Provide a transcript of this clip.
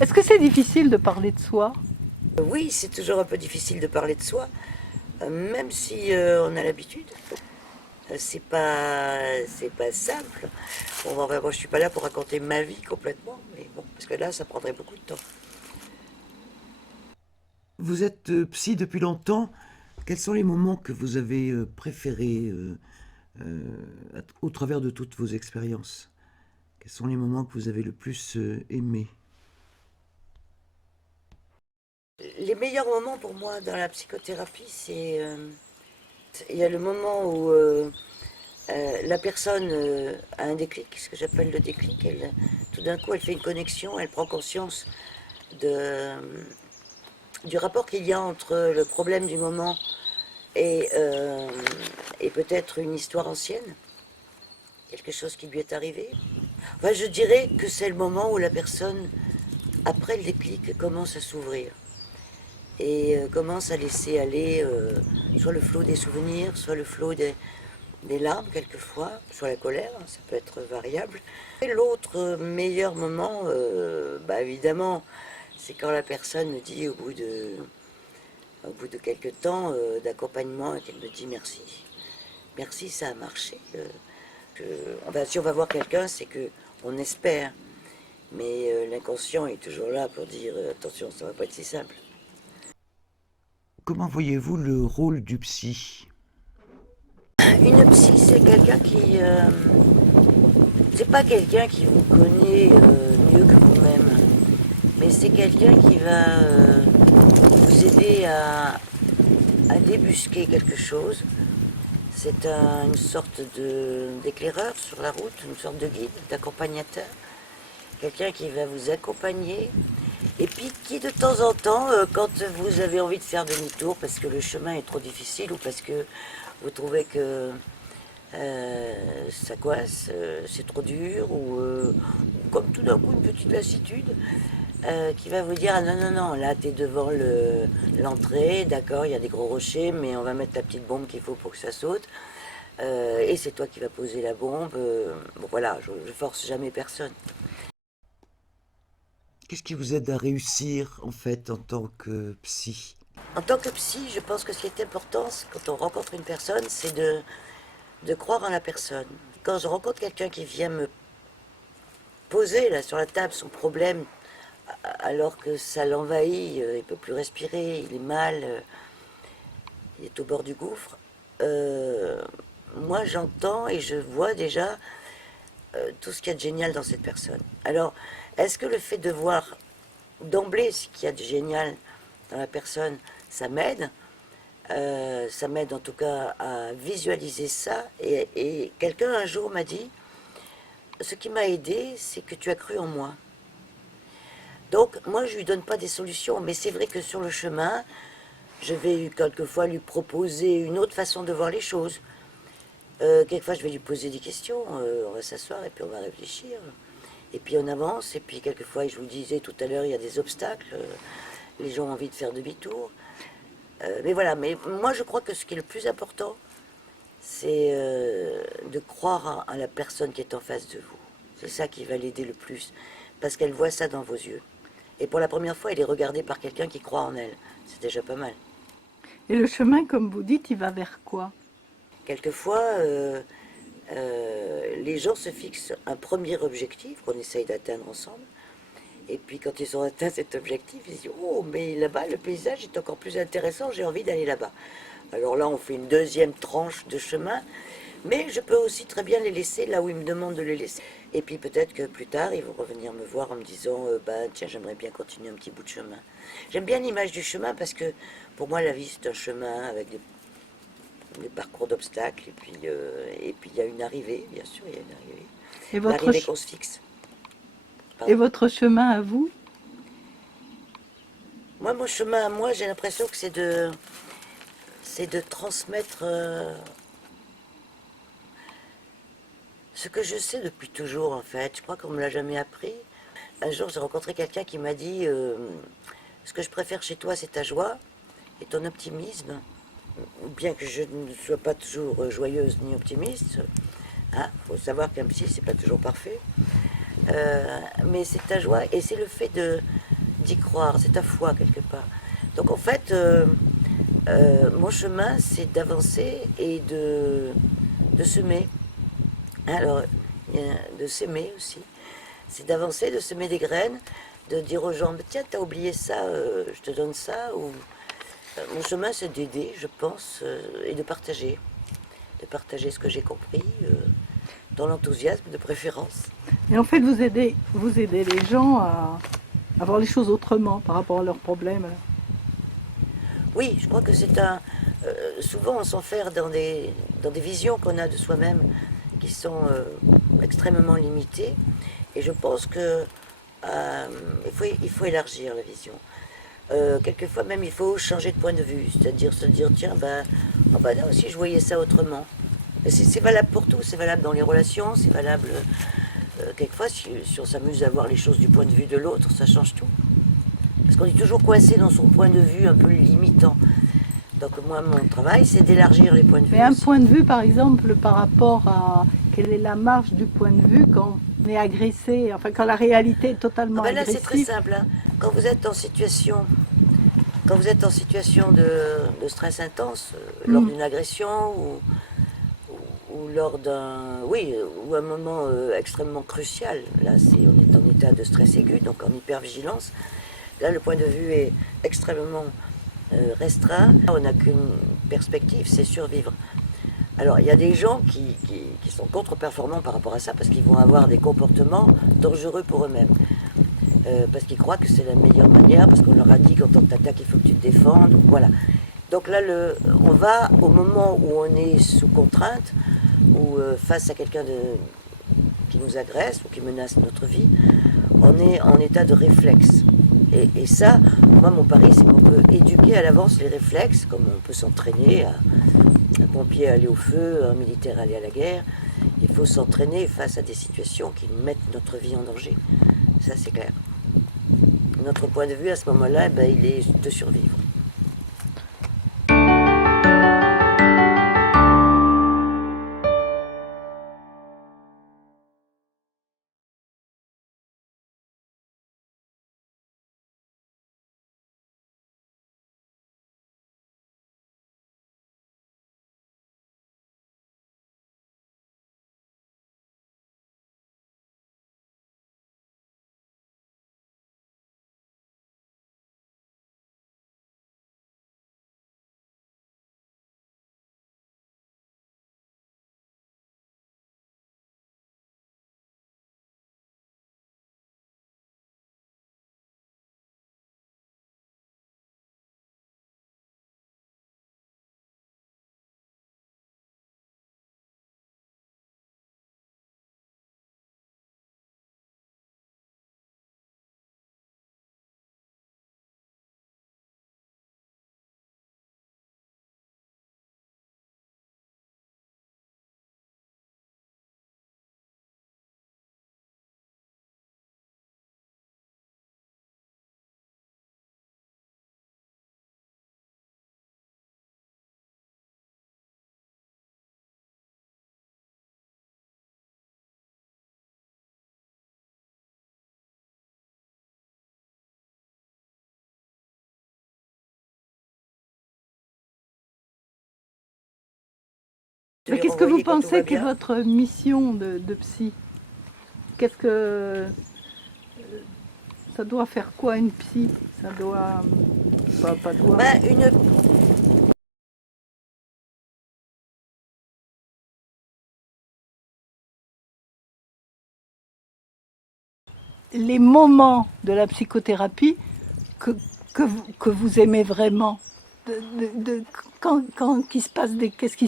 Est-ce que c'est difficile de parler de soi? Oui, c'est toujours un peu difficile de parler de soi, même si on a l'habitude. C'est pas simple. Bon, enfin, moi, je suis pas là pour raconter ma vie complètement, mais bon, parce que là, ça prendrait beaucoup de temps. Vous êtes psy depuis longtemps. Quels sont les moments que vous avez préférés au travers de toutes vos expériences? Quels sont les moments que vous avez le plus aimés? Les meilleurs moments pour moi dans la psychothérapie, il y a le moment où la personne a un déclic, ce que j'appelle le déclic. Tout d'un coup, elle fait une connexion, elle prend conscience de, du rapport qu'il y a entre le problème du moment et, euh, et peut-être une histoire ancienne, quelque chose qui lui est arrivé. Enfin, je dirais que c'est le moment où la personne, après le déclic, commence à s'ouvrir et commence à laisser aller soit le flot des souvenirs, soit le flot des larmes quelquefois, soit la colère, ça peut être variable. Et l'autre meilleur moment, bah évidemment, c'est quand la personne me dit au bout de quelques temps d'accompagnement et qu'elle me dit merci. Merci, ça a marché. Enfin, si on va voir quelqu'un, c'est que on espère. Mais l'inconscient est toujours là pour dire attention, ça va pas être si simple. Comment voyez-vous le rôle du psy? Une psy, c'est quelqu'un qui. C'est pas quelqu'un qui vous connaît mieux que vous-même, mais c'est quelqu'un qui va vous aider à débusquer quelque chose. C'est une sorte d'éclaireur sur la route, une sorte de guide, d'accompagnateur. Quelqu'un qui va vous accompagner et puis qui de temps en temps, quand vous avez envie de faire demi-tour parce que le chemin est trop difficile ou parce que vous trouvez que ça coince, c'est trop dur ou comme tout d'un coup une petite lassitude qui va vous dire ah non non non là t'es devant l'entrée, d'accord, il y a des gros rochers mais on va mettre la petite bombe qu'il faut pour que ça saute. Et c'est toi qui vas poser la bombe. Bon voilà, je force jamais personne. Qu'est-ce qui vous aide à réussir en fait en tant que psy? En tant que psy, je pense que ce qui est important, quand on rencontre une personne, c'est de croire en la personne. Quand je rencontre quelqu'un qui vient me poser là sur la table son problème, alors que ça l'envahit, il ne peut plus respirer, il est mal, il est au bord du gouffre, euh, moi j'entends et je vois déjà tout ce qu'il y a de génial dans cette personne. Alors, est-ce que le fait de voir d'emblée ce qu'il y a de génial dans la personne, ça m'aide en tout cas à visualiser ça. Et quelqu'un un jour m'a dit, ce qui m'a aidé, c'est que tu as cru en moi. Donc moi, je lui donne pas des solutions, mais c'est vrai que sur le chemin, je vais quelquefois lui proposer une autre façon de voir les choses. Quelquefois, je vais lui poser des questions. On va s'asseoir et puis on va réfléchir. Et puis on avance. Et puis quelquefois, je vous disais tout à l'heure, il y a des obstacles. Les gens ont envie de faire demi-tour. Mais voilà, mais moi je crois que ce qui est le plus important, c'est de croire à la personne qui est en face de vous. C'est ça qui va l'aider le plus, parce qu'elle voit ça dans vos yeux. Et pour la première fois, elle est regardée par quelqu'un qui croit en elle. C'est déjà pas mal. Et le chemin, comme vous dites, il va vers quoi? Quelquefois, les gens se fixent un premier objectif qu'on essaye d'atteindre ensemble. Et puis quand ils ont atteint cet objectif, ils disent oh, mais là-bas, le paysage est encore plus intéressant, j'ai envie d'aller là-bas. Alors là, on fait une deuxième tranche de chemin, mais je peux aussi très bien les laisser là où ils me demandent de les laisser. Et puis peut-être que plus tard, ils vont revenir me voir en me disant bah tiens, j'aimerais bien continuer un petit bout de chemin. J'aime bien l'image du chemin parce que pour moi, la vie, c'est un chemin avec des parcours d'obstacles. Et puis il y a une arrivée, bien sûr, il y a une arrivée. Et votre, L'arrivée ch- qu'on se fixe. et Pardon. votre chemin à vous? Moi, mon chemin à moi, j'ai l'impression que c'est de transmettre ce que je sais depuis toujours, en fait. Je crois qu'on ne me l'a jamais appris. Un jour, j'ai rencontré quelqu'un qui m'a dit ce que je préfère chez toi, c'est ta joie et ton optimisme. Bien que je ne sois pas toujours joyeuse ni optimiste, hein, faut savoir qu'un psy, c'est pas toujours parfait. Mais c'est ta joie et c'est le fait d'y croire, c'est ta foi quelque part. Donc en fait, mon chemin, c'est d'avancer et de semer. Alors, de s'aimer aussi. C'est d'avancer, de semer des graines, de dire aux gens, tiens, t'as oublié ça, je te donne ça. Ou... mon chemin, c'est d'aider, je pense, et de partager. De partager ce que j'ai compris, dans l'enthousiasme de préférence. Et en fait, vous aidez les gens à voir les choses autrement par rapport à leurs problèmes. Oui, je crois que c'est un... souvent, on s'enferme dans des visions qu'on a de soi-même qui sont extrêmement limitées. Et je pense que il faut élargir la vision. Quelquefois même, il faut changer de point de vue. C'est-à-dire se dire, tiens, là aussi, je voyais ça autrement. C'est valable pour tout. C'est valable dans les relations. C'est valable... quelquefois, si on s'amuse à voir les choses du point de vue de l'autre, ça change tout. Parce qu'on est toujours coincé dans son point de vue un peu limitant. Donc moi, mon travail, c'est d'élargir les points de vue. Mais un point de vue, par exemple, par rapport à quelle est la marge du point de vue quand on est agressé, enfin quand la réalité est totalement là, c'est agressive. très simple. Hein. Quand vous êtes en situation de stress intense, lors d'une agression ou lors d'un... Oui, ou un moment extrêmement crucial. Là, on est en état de stress aigu, donc en hypervigilance. Là, le point de vue est extrêmement restreint. On n'a qu'une perspective, c'est survivre. Alors, il y a des gens qui sont contre-performants par rapport à ça, parce qu'ils vont avoir des comportements dangereux pour eux-mêmes. Parce qu'ils croient que c'est la meilleure manière, parce qu'on leur a dit quand on t'attaque, il faut que tu te défendes, voilà. Donc là, on va, au moment où on est sous contrainte, ou face à quelqu'un qui nous agresse ou qui menace notre vie, on est en état de réflexe. Et ça, moi, mon pari, c'est qu'on peut éduquer à l'avance les réflexes, comme on peut s'entraîner, un pompier aller au feu, un militaire aller à la guerre. Il faut s'entraîner face à des situations qui mettent notre vie en danger. Ça, c'est clair. Notre point de vue, à ce moment-là, il est de survivre. Mais qu'est-ce que vous pensez qu'est votre mission de psy? Qu'est-ce que... ça doit faire quoi une psy? Ça doit... pas doit... Les moments de la psychothérapie que vous aimez vraiment, quand il se passe qu'est-ce qui